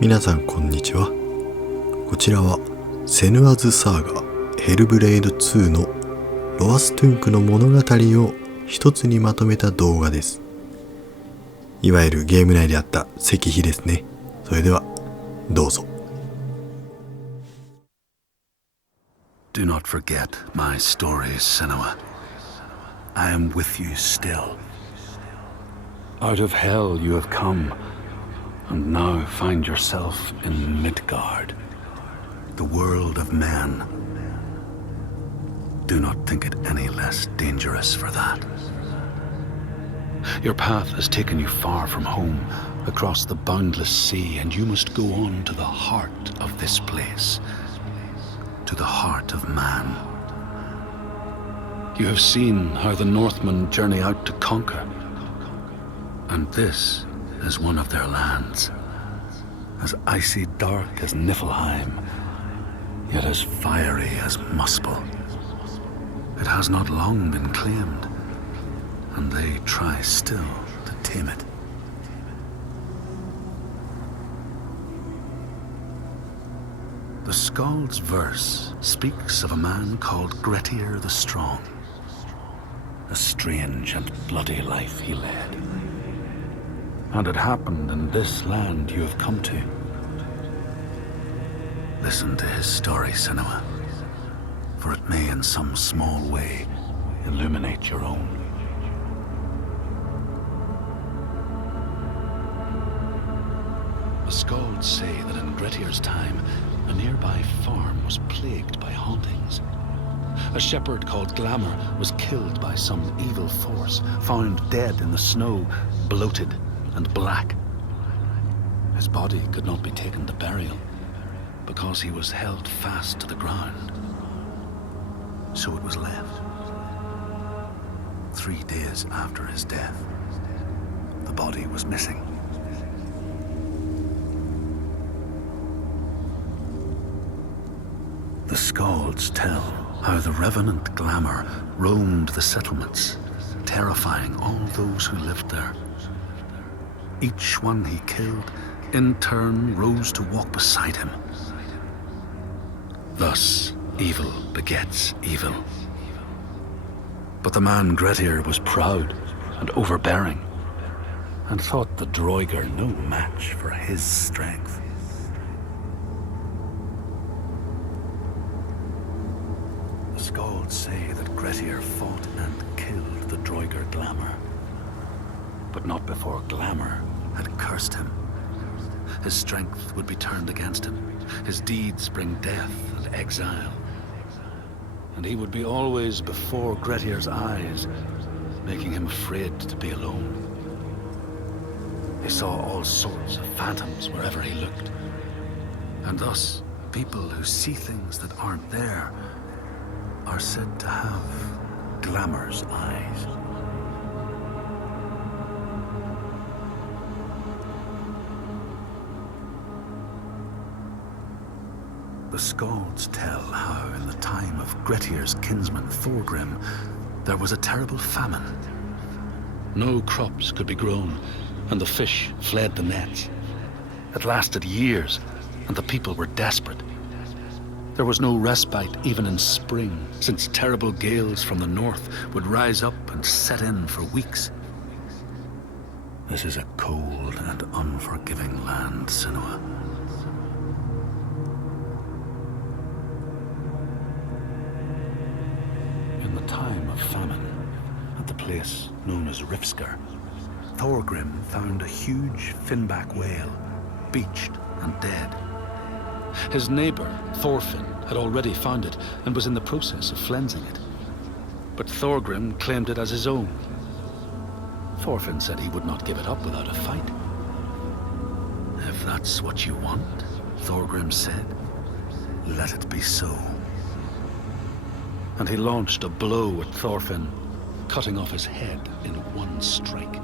皆さんこんにちは。こちらはセヌアズサーガヘルブレイド2のロアストゥンクの物語を一つにまとめた動画です。いわゆるゲーム内であった石碑ですね。それではどうぞ。 Do not forget my stories, Senua. I am with you still. Out of hell you have come, and now find yourself in Midgard, the world of men. Do not think it any less dangerous for that. Your path has taken you far from home, across the boundless sea, and you must go on to the heart of this place, to the heart of man. You have seen how the Northmen journey out to conquer, and this is one of their lands, as icy dark as Niflheim, yet as fiery as Muspel. It has not long been claimed, and they try still to tame it. The Skald's verse speaks of a man called Grettir the Strong. A strange and bloody life he led. And it happened in this land you have come to. Listen to his story, Senua, for it may in some small way illuminate your own. The Skalds say that in Grettir's time, a nearby farm was plagued by hauntings. A shepherd called Glamour was killed by some evil force, found dead in the snow, bloated and black. His body could not be taken to burial, because he was held fast to the ground. So it was left. 3 days after his death, the body was missing. The Skalds tell how the revenant Glamour roamed the settlements, terrifying all those who lived there. Each one he killed, in turn, rose to walk beside him. Thus, evil begets evil. But the man Grettir was proud and overbearing, and thought the Droiger no match for his strength. The Skalds say that Grettir fought and killed the Droiger Glamour, but not before Glamour had cursed him. His strength would be turned against him, his deeds bring death and exile, and he would be always before Grettir's eyes, making him afraid to be alone. He saw all sorts of phantoms wherever he looked, and thus people who see things that aren't there are said to have Glamour's eyes. The Skalds tell how in the time of Grettir's kinsman Thorgrim, there was a terrible famine. No crops could be grown, and the fish fled the nets. It lasted years, and the people were desperate. There was no respite even in spring, since terrible gales from the north would rise up and set in for weeks. This is a cold and unforgiving land, Senua. In the time of famine, at the place known as Rifskar, Thorgrim found a huge finback whale, beached and dead. His neighbour, Thorfinn, had already found it and was in the process of flensing it. But Thorgrim claimed it as his own. Thorfinn said he would not give it up without a fight. If that's what you want, Thorgrim said, let it be so. And he launched a blow at Thorfinn, cutting off his head in one strike.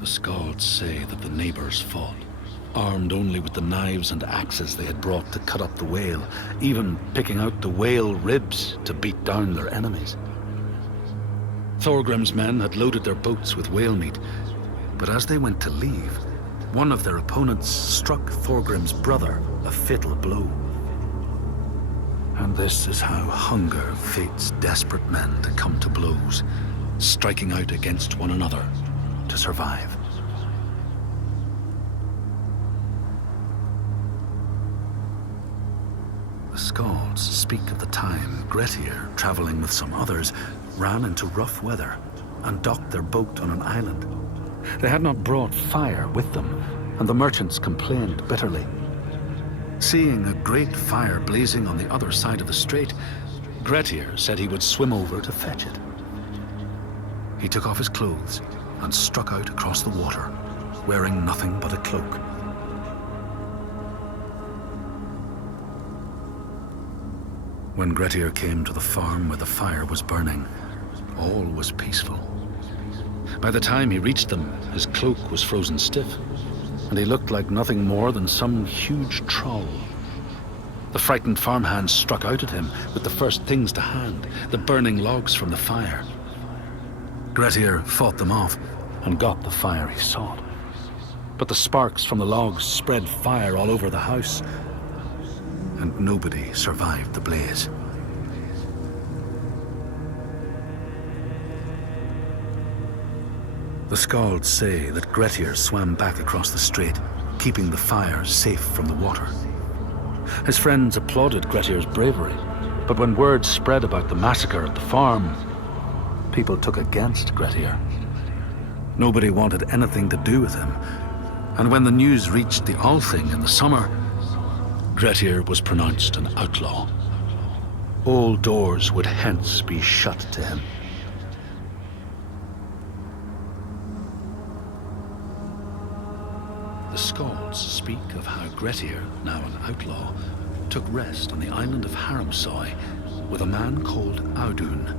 The Skalds say that the neighbours fought, armed only with the knives and axes they had brought to cut up the whale, even picking out the whale ribs to beat down their enemies. Thorgrim's men had loaded their boats with whale meat, but as they went to leave, one of their opponents struck Thorgrim's brother a fatal blow. And this is how hunger fates desperate men to come to blows, striking out against one another to survive. The Skalds speak of the time Grettir, traveling with some others, ran into rough weather and docked their boat on an island. They had not brought fire with them, and the merchants complained bitterly. Seeing a great fire blazing on the other side of the strait, Grettir said he would swim over to fetch it. He took off his clothes and struck out across the water, wearing nothing but a cloak. When Grettir came to the farm where the fire was burning, all was peaceful. By the time he reached them, his cloak was frozen stiff, and he looked like nothing more than some huge troll. The frightened farmhands struck out at him with the first things to hand, the burning logs from the fire. Grettir fought them off and got the fire he sought. But the sparks from the logs spread fire all over the house, and nobody survived the blaze. The Skalds say that Grettir swam back across the strait, keeping the fire safe from the water. His friends applauded Grettir's bravery, but when word spread about the massacre at the farm, people took against Grettir. Nobody wanted anything to do with him, and when the news reached the Althing in the summer, Grettir was pronounced an outlaw. All doors would hence be shut to him. The Skalds speak of how Grettir, now an outlaw, took rest on the island of Haramsoy with a man called Audun.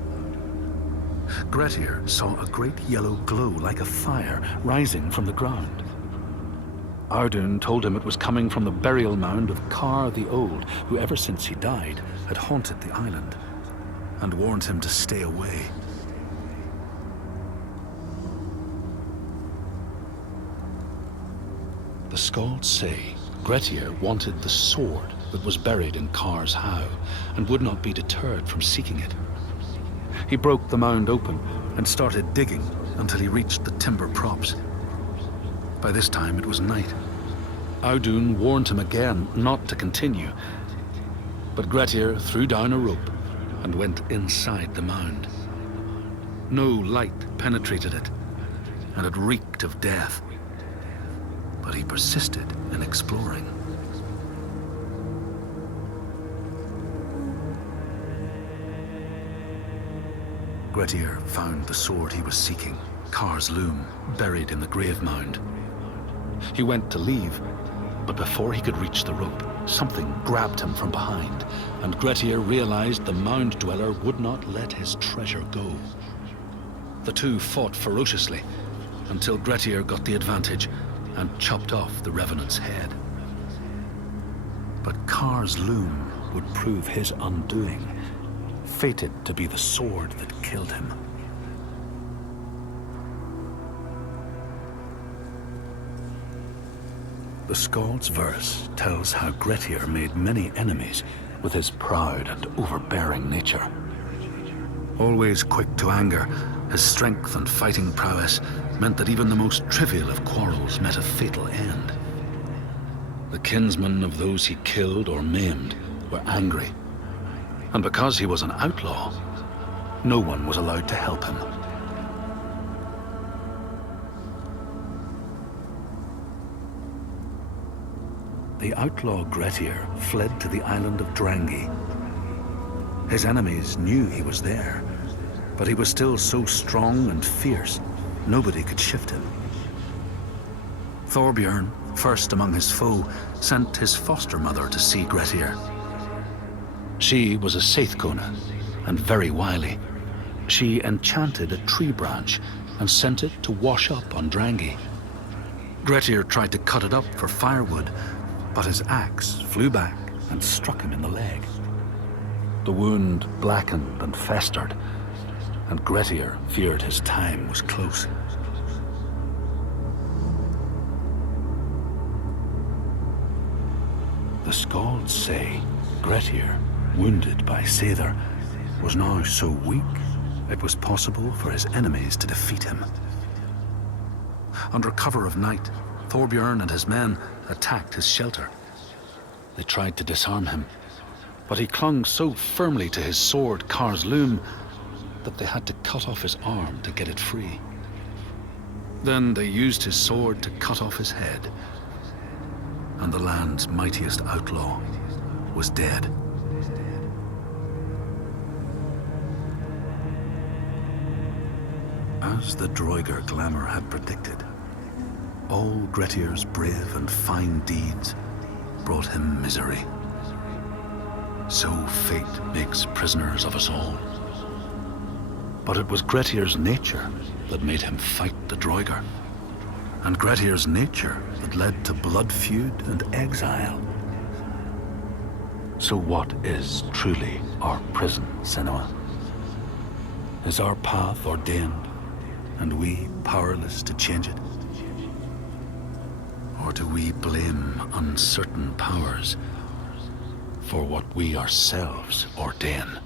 Grettir saw a great yellow glow like a fire rising from the ground. Audun told him it was coming from the burial mound of Kar the Old, who ever since he died had haunted the island, and warned him to stay away. The Skalds say Grettir wanted the sword that was buried in Kar's howe, and would not be deterred from seeking it. He broke the mound open and started digging until he reached the timber props. By this time it was night. Audun warned him again not to continue, but Grettir threw down a rope and went inside the mound. No light penetrated it, and it reeked of death. But he persisted in exploring. Grettir found the sword he was seeking, Kar's loom, buried in the grave mound. He went to leave, but before he could reach the rope, something grabbed him from behind, and Grettir realized the mound dweller would not let his treasure go. The two fought ferociously until Grettir got the advantage and chopped off the revenant's head. But Kar's loom would prove his undoing, fated to be the sword that killed him. The Skald's verse tells how Grettir made many enemies with his proud and overbearing nature. Always quick to anger, his strength and fighting prowess meant that even the most trivial of quarrels met a fatal end. The kinsmen of those he killed or maimed were angry, and because he was an outlaw, no one was allowed to help him. The outlaw Grettir fled to the island of Drangi. His enemies knew he was there, but he was still so strong and fierce, nobody could shift him. Thorbjorn, first among his foe, sent his foster mother to see Grettir. She was a Seithkona and very wily. She enchanted a tree branch and sent it to wash up on Drangi. Grettir tried to cut it up for firewood, but his axe flew back and struck him in the leg. The wound blackened and festered, and Grettir feared his time was close. The Skalds say Grettir, wounded by Seidr, was now so weak it was possible for his enemies to defeat him. Under cover of night, Thorbjorn and his men attacked his shelter. They tried to disarm him, but he clung so firmly to his sword, Kar's Loom, that they had to cut off his arm to get it free. Then they used his sword to cut off his head, and the land's mightiest outlaw was dead. As the Droigar glamour had predicted, all Grettir's brave and fine deeds brought him misery. So fate makes prisoners of us all. But it was Grettir's nature that made him fight the Droigar, and Grettir's nature that led to blood feud and exile. So what is truly our prison, Senua? Is our path ordained, and we powerless to change it? Or do we blame uncertain powers for what we ourselves ordain?